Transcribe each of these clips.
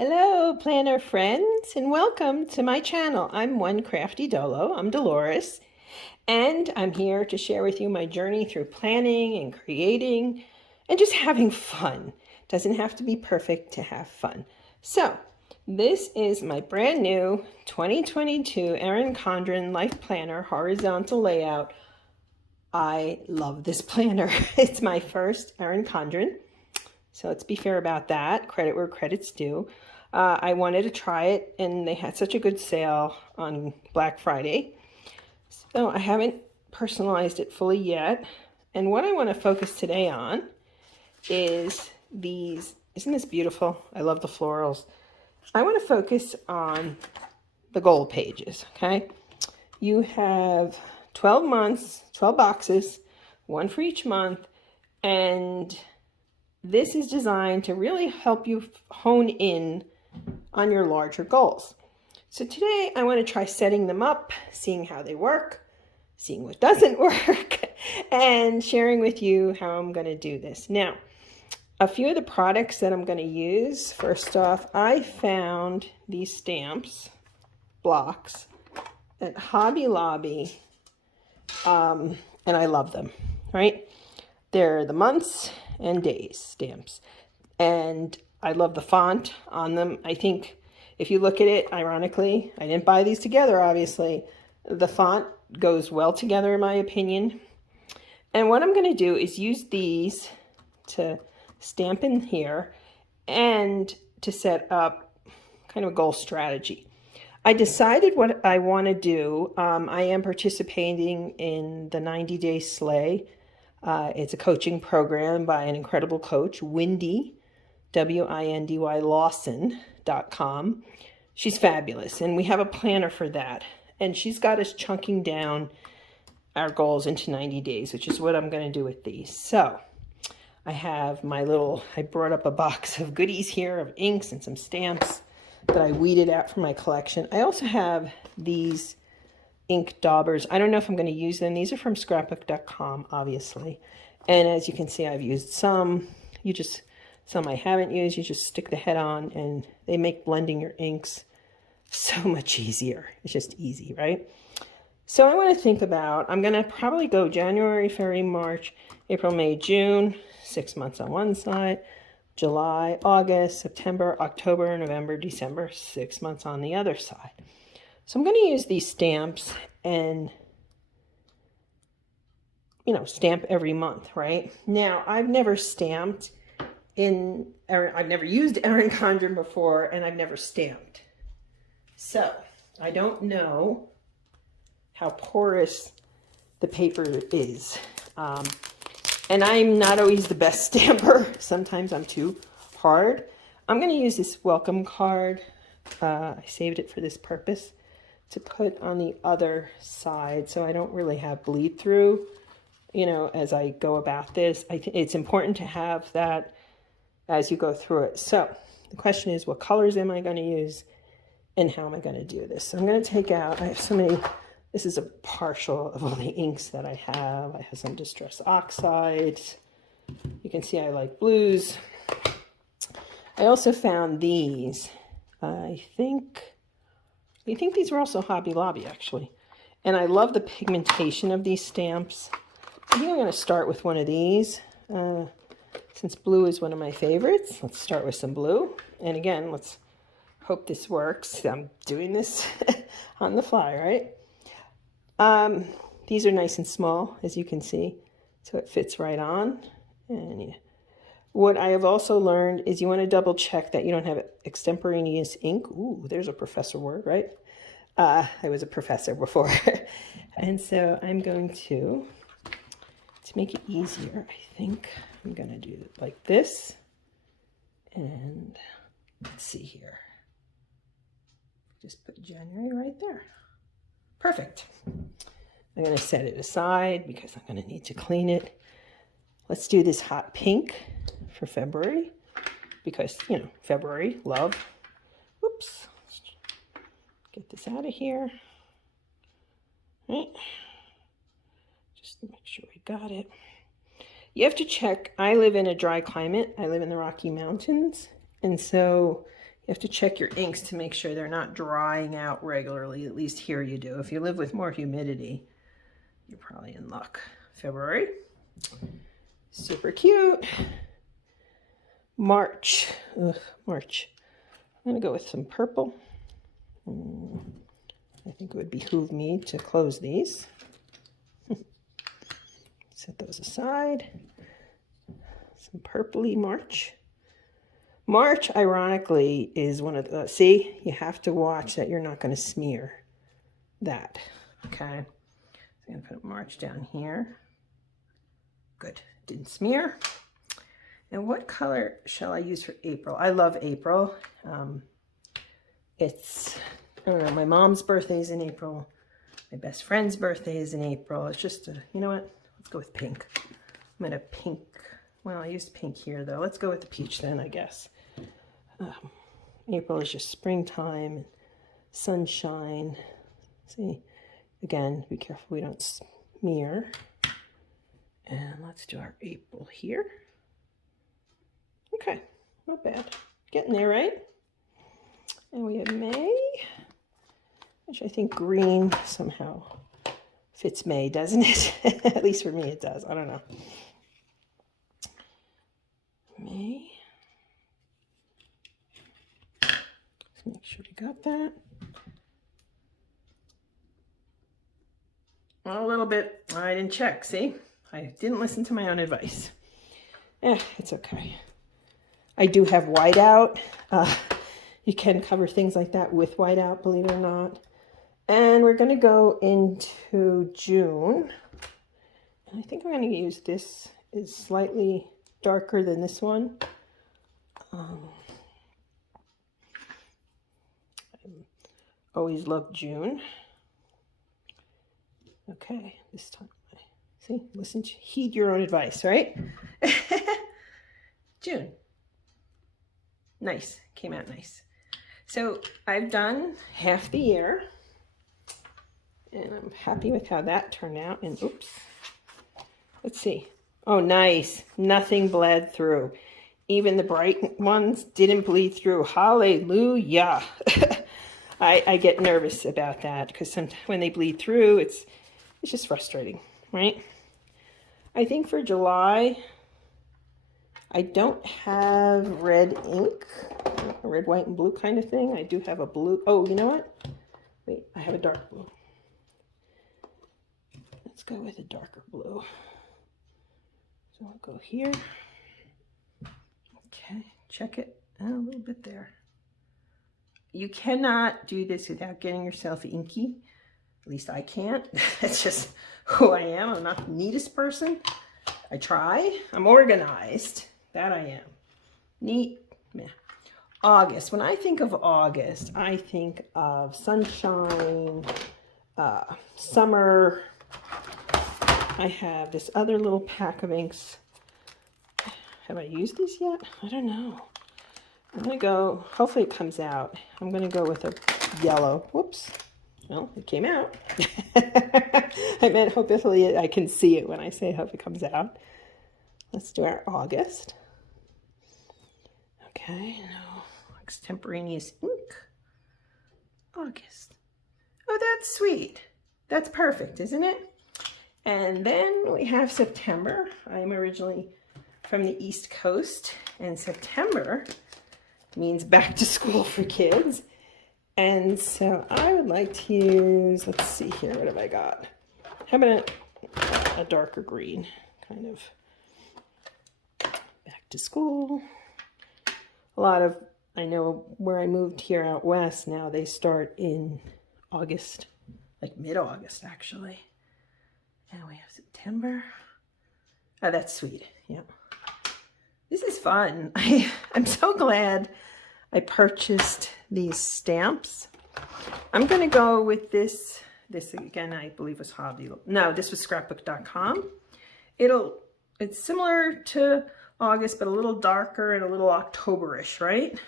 Hello, planner friends, and welcome to my channel. I'm One Crafty Dolo. I'm Dolores, and I'm here to share with you my journey through planning and creating and just having fun. Doesn't have to be perfect to have fun. So, this is my brand new 2022 Erin Condren Life Planner horizontal layout. I love this planner. It's my first Erin Condren. So let's be fair about that. Credit where credit's due. I wanted to try it, and they had such a good sale on Black Friday. So I haven't personalized it fully yet. And what I want to focus today on is these. Isn't this beautiful? I love the florals. I want to focus on the goal pages, okay? You have 12 months, 12 boxes, one for each month, and this is designed to really help you hone in on your larger goals. So today I want to try setting them up, seeing how they work, seeing what doesn't work, and sharing with you how I'm going to do this. Now, a few of the products that I'm going to use. First off, I found these stamps, blocks, at Hobby Lobby, and I love them, right? They're the months and days stamps, and I love the font on them. I think if you look at it, ironically, I didn't buy these together, obviously. The font goes well together in my opinion. And what I'm going to do is use these to stamp in here and to set up kind of a goal strategy. I decided what I want to do. I am participating in the 90-Day Slay. It's a coaching program by an incredible coach, Windy, W-I-N-D-Y, Lawson.com. She's fabulous, and we have a planner for that. And she's got us chunking down our goals into 90 days, which is what I'm going to do with these. So I have I brought up a box of goodies here of inks and some stamps that I weeded out from my collection. I also have these ink daubers. I don't know if I'm going to use them. These are from scrapbook.com, obviously. And as you can see, I've used some. Some I haven't used. You just stick the head on, and they make blending your inks so much easier. It's just easy, right? So I want to think about, I'm going to probably go January, February, March, April, May, June, 6 months on one side, July, August, September, October, November, December, 6 months on the other side. So I'm going to use these stamps and, stamp every month, right? Now, I've never stamped I've never used Erin Condren before, and I've never stamped. So I don't know how porous the paper is. And I'm not always the best stamper. Sometimes I'm too hard. I'm going to use this welcome card. I saved it for this purpose to put on the other side so I don't really have bleed through, as I go about this. I think it's important to have that as you go through it. So the question is, what colors am I going to use and how am I going to do this? So I'm going to take out, I have so many, this is a partial of all the inks that I have. I have some Distress Oxide. You can see I like blues. I also found these. I think these were also Hobby Lobby, actually. And I love the pigmentation of these stamps. I think I'm going to start with one of these. Since blue is one of my favorites, let's start with some blue. And again, let's hope this works. I'm doing this on the fly, right? These are nice and small, as you can see, so it fits right on. And what I have also learned is you want to double check that you don't have extemporaneous ink. Ooh, there's a professor word, right? I was a professor before. And so I'm going to make it easier, I think I'm going to do it like this. And let's see here. Just put January right there. Perfect. I'm going to set it aside because I'm going to need to clean it. Let's do this hot pink for February because, February, love. Oops. Get this out of here. Right. Just make sure we got it. You have to check. I live in a dry climate. I live in the Rocky Mountains. And so You have to check your inks to make sure they're not drying out regularly. At least here you do. If you live with more humidity, you're probably in luck. February. Super cute. March. Ugh, March. I'm going to go with some purple. I think it would behoove me to close these. Set those aside. Some purpley March. March, ironically, is one of the, see, you have to watch that you're not going to smear that, okay? So I'm going to put March down here. Good, didn't smear. And what color shall I use for April? I love April. It's, I don't know, my mom's birthday is in April. My best friend's birthday is in April. It's just, you know what? Let's go with pink. I'm going to pink. Well, I used pink here, though. Let's go with the peach then, I guess. April is just springtime and sunshine. See, again, be careful we don't smear. And let's do our April here. Okay, not bad. Getting there, right? And we have May, which I think green somehow fits May, doesn't it? At least for me it does. I don't know. May. Let's make sure we got that. Well, a little bit. I didn't check, see? I didn't listen to my own advice. It's okay. I do have whiteout. You can cover things like that with whiteout, believe it or not. And we're going to go into June. And I think I'm going to use this. It's slightly darker than this one. I always love June. Okay, this time. See, listen, heed your own advice, right? June. Nice, came out nice. So I've done half the year, and I'm happy with how that turned out. And oops, let's see. Oh, nice. Nothing bled through. Even the bright ones didn't bleed through. Hallelujah. I get nervous about that because sometimes when they bleed through, it's just frustrating, right? I think for July, I don't have red ink, a red, white, and blue kind of thing. I do have a blue. Oh, you know what? Wait, I have a dark blue. Let's go with a darker blue. So I'll go here. Okay, check it. Oh, a little bit there. You cannot do this without getting yourself inky. At least I can't. That's just who I am. I'm not the neatest person. I try. I'm organized. That I am. Neat. Meh. August. When I think of August, I think of sunshine, summer. I have this other little pack of inks. Have I used these yet? I don't know. I'm going to go, hopefully it comes out. I'm going to go with a yellow. Whoops. Well, it came out. I meant hopefully I can see it when I say hope it comes out. Let's do our August. Okay, no extemporaneous ink. August. Oh, that's sweet. That's perfect, isn't it? And then we have September. I'm originally from the East Coast, and September means back to school for kids. And so I would like to use, let's see here, what have I got? How about a darker green, kind of back to school. A lot of, I know where I moved here out west now, they start in August, like mid-August actually. And we have September. Oh, that's sweet, yeah. This is fun. I'm so glad I purchased these stamps. I'm going to go with this. This again, I believe was Hobby. No, this was scrapbook.com. It's similar to August, but a little darker and a little October-ish, right?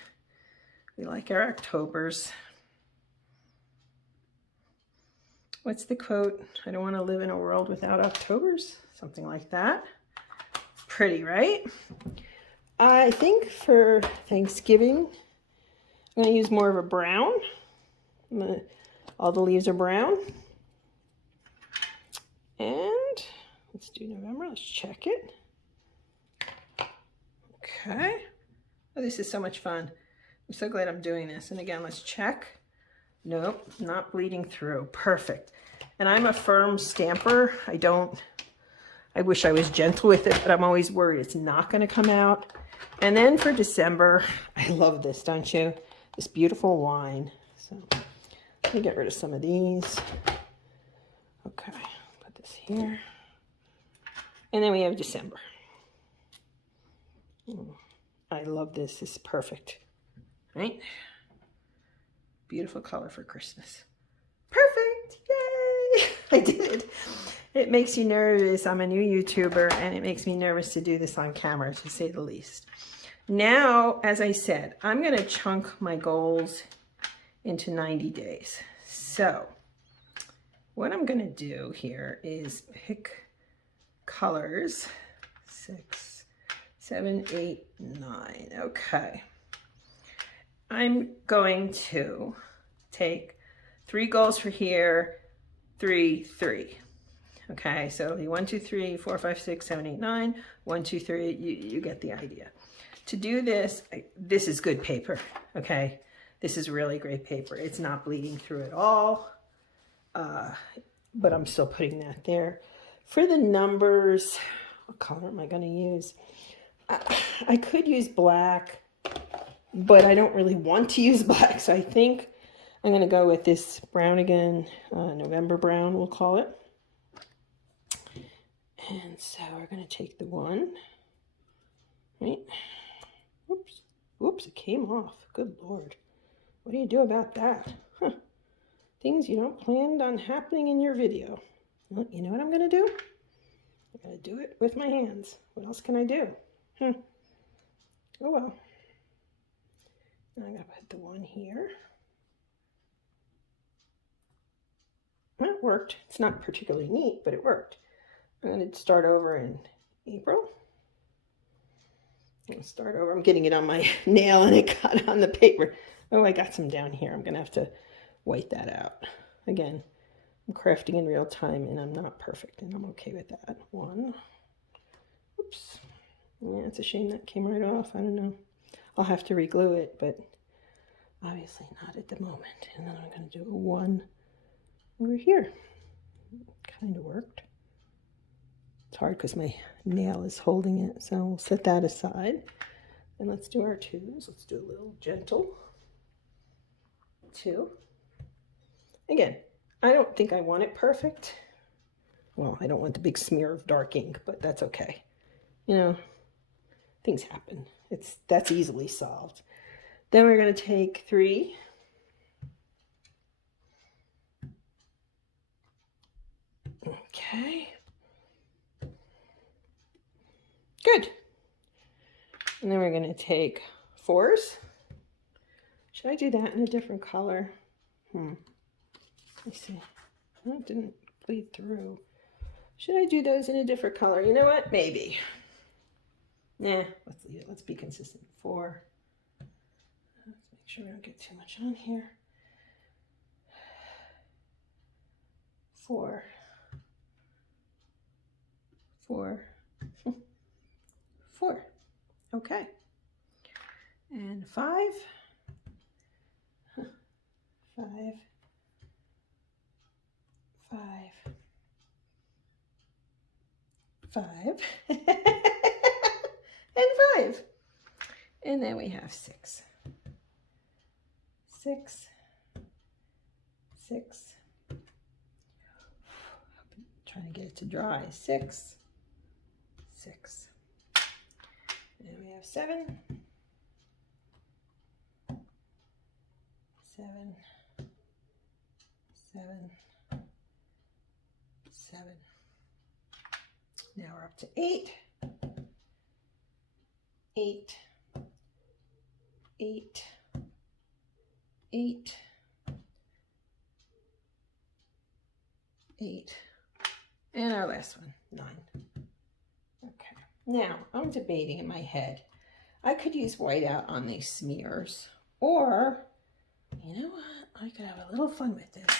We like our Octobers. What's the quote? I don't want to live in a world without Octobers. Something like that. Pretty, right? I think for Thanksgiving, I'm going to use more of a brown. All the leaves are brown. And let's do November. Let's check it. Okay. Oh, this is so much fun. I'm so glad I'm doing this. And again, let's check. Nope, not bleeding through. Perfect. And I'm a firm stamper. I wish I was gentle with it, but I'm always worried it's not going to come out. And then for December, I love this, don't you? This beautiful wine. So let me get rid of some of these. Okay, put this here. And then we have December. I love this. This is perfect. Right? Beautiful color for Christmas. Perfect! Yay! I did it. It makes you nervous. I'm a new YouTuber, and it makes me nervous to do this on camera, to say the least. Now, as I said, I'm going to chunk my goals into 90 days. So, what I'm going to do here is pick colors. 6, 7, 8, 9. Okay. I'm going to take 3 goals for here, 3, 3. Okay, so it'll be 1, 2, 3, 4, 5, 6, 7, 8, 9. 1, 2, 3. You get the idea. To do this, this is good paper. Okay, this is really great paper. It's not bleeding through at all, but I'm still putting that there. For the numbers, what color am I going to use? I could use black, but I don't really want to use black, so I think I'm going to go with this brown again, November brown, we'll call it. And so we're going to take the 1, right? Oops, oops, it came off. Good Lord. What do you do about that? Huh. Things you don't plan on happening in your video. Well, you know what I'm going to do? I'm going to do it with my hands. What else can I do? Oh well. Now I'm going to put the 1 here. That worked. It's not particularly neat, but it worked. I'm going to start over in April. I'm going to start over. I'm getting it on my nail and it got on the paper. Oh, I got some down here. I'm going to have to white that out. Again, I'm crafting in real time and I'm not perfect and I'm okay with that. 1. Oops. Yeah, it's a shame that came right off. I don't know. I'll have to reglue it, but obviously not at the moment. And then I'm going to do a 1 over here. Kind of worked. It's hard because my nail is holding it, so we'll set that aside. And let's do our 2s. Let's do a little gentle 2. Again, I don't think I want it perfect. Well, I don't want the big smear of dark ink, but that's okay. You know, things happen. That's easily solved. Then we're going to take 3. Okay. Good. And then we're going to take 4s. Should I do that in a different color? Let's see. Oh, it didn't bleed through. Should I do those in a different color? You know what? Maybe. Nah, let's leave it. Let's be consistent. 4. Let's make sure we don't get too much on here. 4. 4. 4. Okay. And 5. 5. 5. 5. And 5. And then we have 6. 6. 6. Trying to get it to dry. 6. 6. And we have 7. 7. 7. 7. Now we're up to 8. 8. 8. 8. 8. And our last one, 9. Okay. Now, I'm debating in my head. I could use whiteout on these smears. Or, you know what? I could have a little fun with this.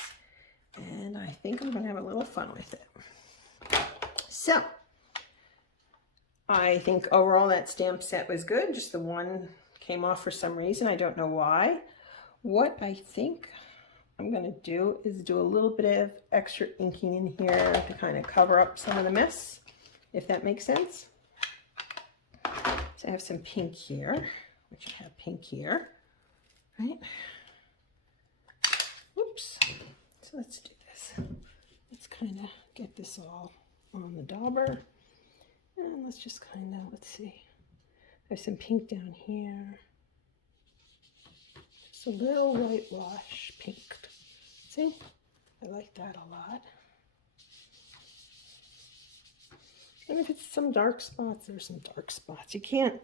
And I think I'm going to have a little fun with it. So, I think overall that stamp set was good. Just the one came off for some reason. I don't know why. What I think I'm going to do is do a little bit of extra inking in here to kind of cover up some of the mess, if that makes sense. So I have some pink here, which I have pink here, right? Whoops. So let's do this. Let's kind of get this all on the dauber. And let's just kind of, let's see. There's some pink down here. Just a little whitewash pink. See? I like that a lot. And if it's some dark spots, there's some dark spots. You can't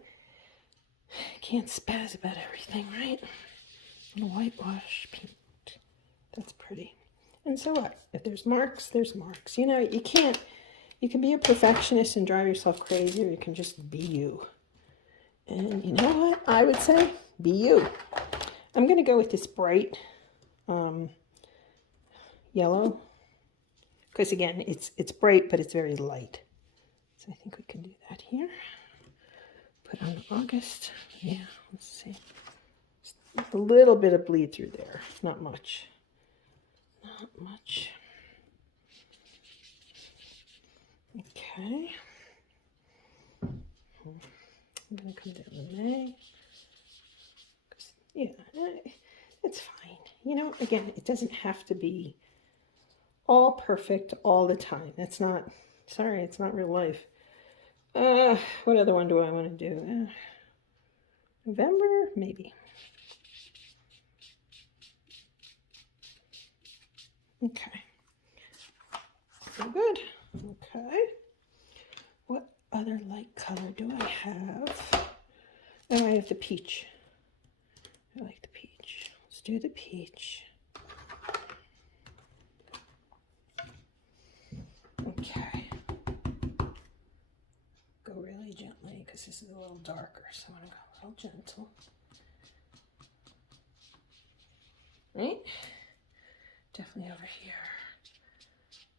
spaz about everything, right? A little whitewash pink. That's pretty. And so what? If there's marks, there's marks. You know, you can be a perfectionist and drive yourself crazy, or you can just be you. And you know what? I would say be you. I'm going to go with this bright yellow, because again, it's bright, but it's very light. So I think we can do that here. Put on August. Yeah, let's see. Just a little bit of bleed through there. Not much. Not much. Okay. I'm going to come down to May. Yeah, it's fine. You know, again, it doesn't have to be all perfect all the time. That's not, sorry, it's not real life. What other one do I want to do? November, maybe. Okay. So good. Okay. What other light color do I have? Oh, I have the peach. I like the peach. Let's do the peach. Okay. Go really gently because this is a little darker, so I'm going to go a little gentle. Right? Definitely over here.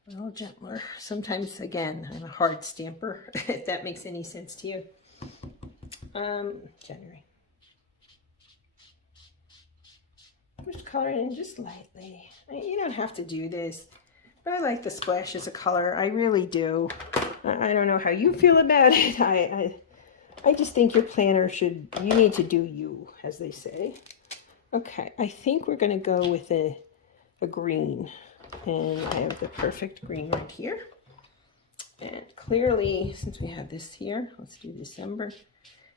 A little gentler. Sometimes, again, I'm a hard stamper, if that makes any sense to you. January. Just color it in just lightly. You don't have to do this, but I like the splashes of color. I really do. I don't know how you feel about it. I just think your planner you need to do you, as they say. Okay, I think we're going to go with a green. And I have the perfect green right here. And clearly, since we have this here, let's do December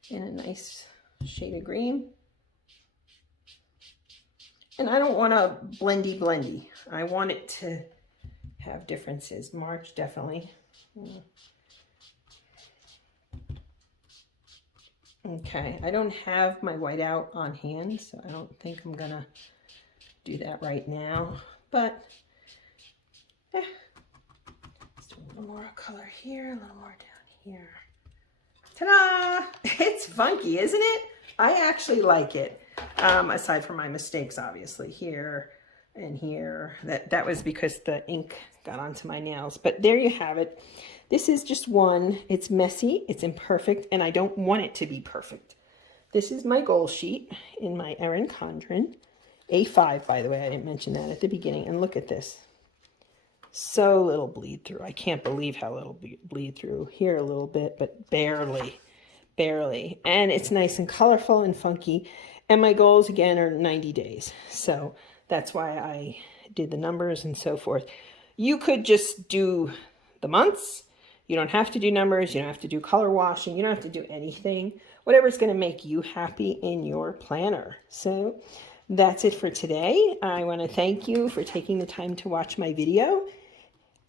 in a nice shade of green. And I don't want a blendy. I want it to have differences. March, definitely. Okay, I don't have my whiteout on hand, so I don't think I'm gonna do that right now. But let's do a little more color here, a little more down here. Ta-da! It's funky, isn't it? I actually like it. Aside from my mistakes, obviously, here and here. That was because the ink got onto my nails. But there you have it. This is just one. It's messy, it's imperfect, and I don't want it to be perfect. This is my goal sheet in my Erin Condren. A5, by the way. I didn't mention that at the beginning. And look at this. So little bleed through. I can't believe how little bleed through. Here a little bit, but barely. And it's nice and colorful and funky. And my goals, again, are 90 days. So that's why I did the numbers and so forth. You could just do the months. You don't have to do numbers. You don't have to do color washing. You don't have to do anything. Whatever's going to make you happy in your planner. So that's it for today. I want to thank you for taking the time to watch my video.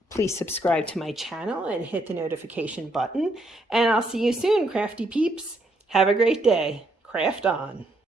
Please subscribe to my channel and hit the notification button. And I'll see you soon, crafty peeps. Have a great day. Craft on.